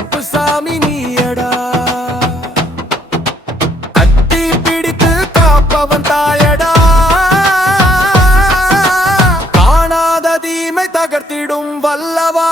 கருப்பு சாமி நீயடா. கத்தி பிடித்து காப்பவன் தாயடா. காணாத தீமை தகர்த்திடும் வல்லவா.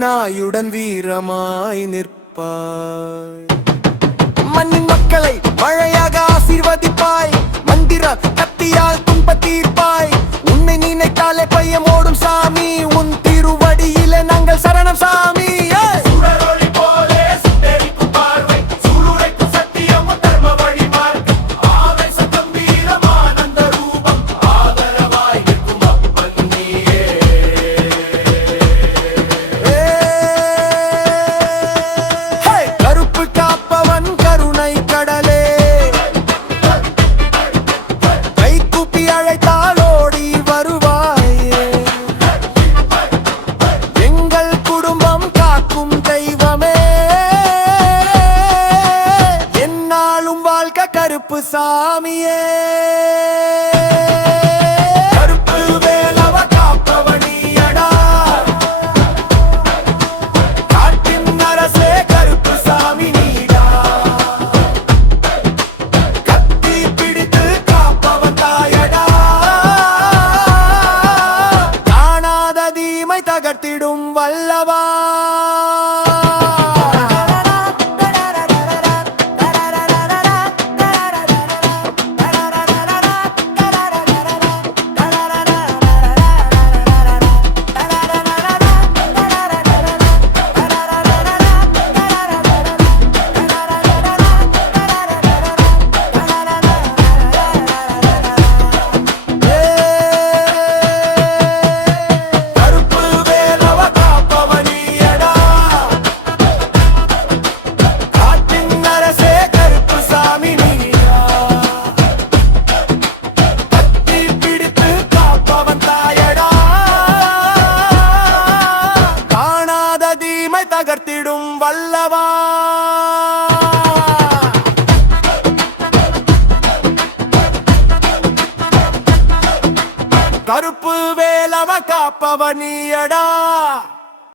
நாயுடன் வீரமாய் நிற்பாய். மண்ணின் மக்களை மழையாக ஆசீர்வதிப்பாய். மந்திர கத்தியால் துன்ப தீர்ப்பாய். உன்னை நினைத்தாலே பையம் ஓடும் சாமி. உன் திருவடியிலே நாங்கள் சரணம் சாமி. கருப்பு சாமியே கருப்பு வேலவ காப்பவனியடா. காட்டின் அரசே கருப்பு சாமி நீடா. கத்தி பிடித்து காப்பவன் தாயடா. காணாத தீமை தகர்த்திடும் வல்லவா. தகர்த்திடும் வல்லவா. கருப்பு வேலவ காப்பவனியடா.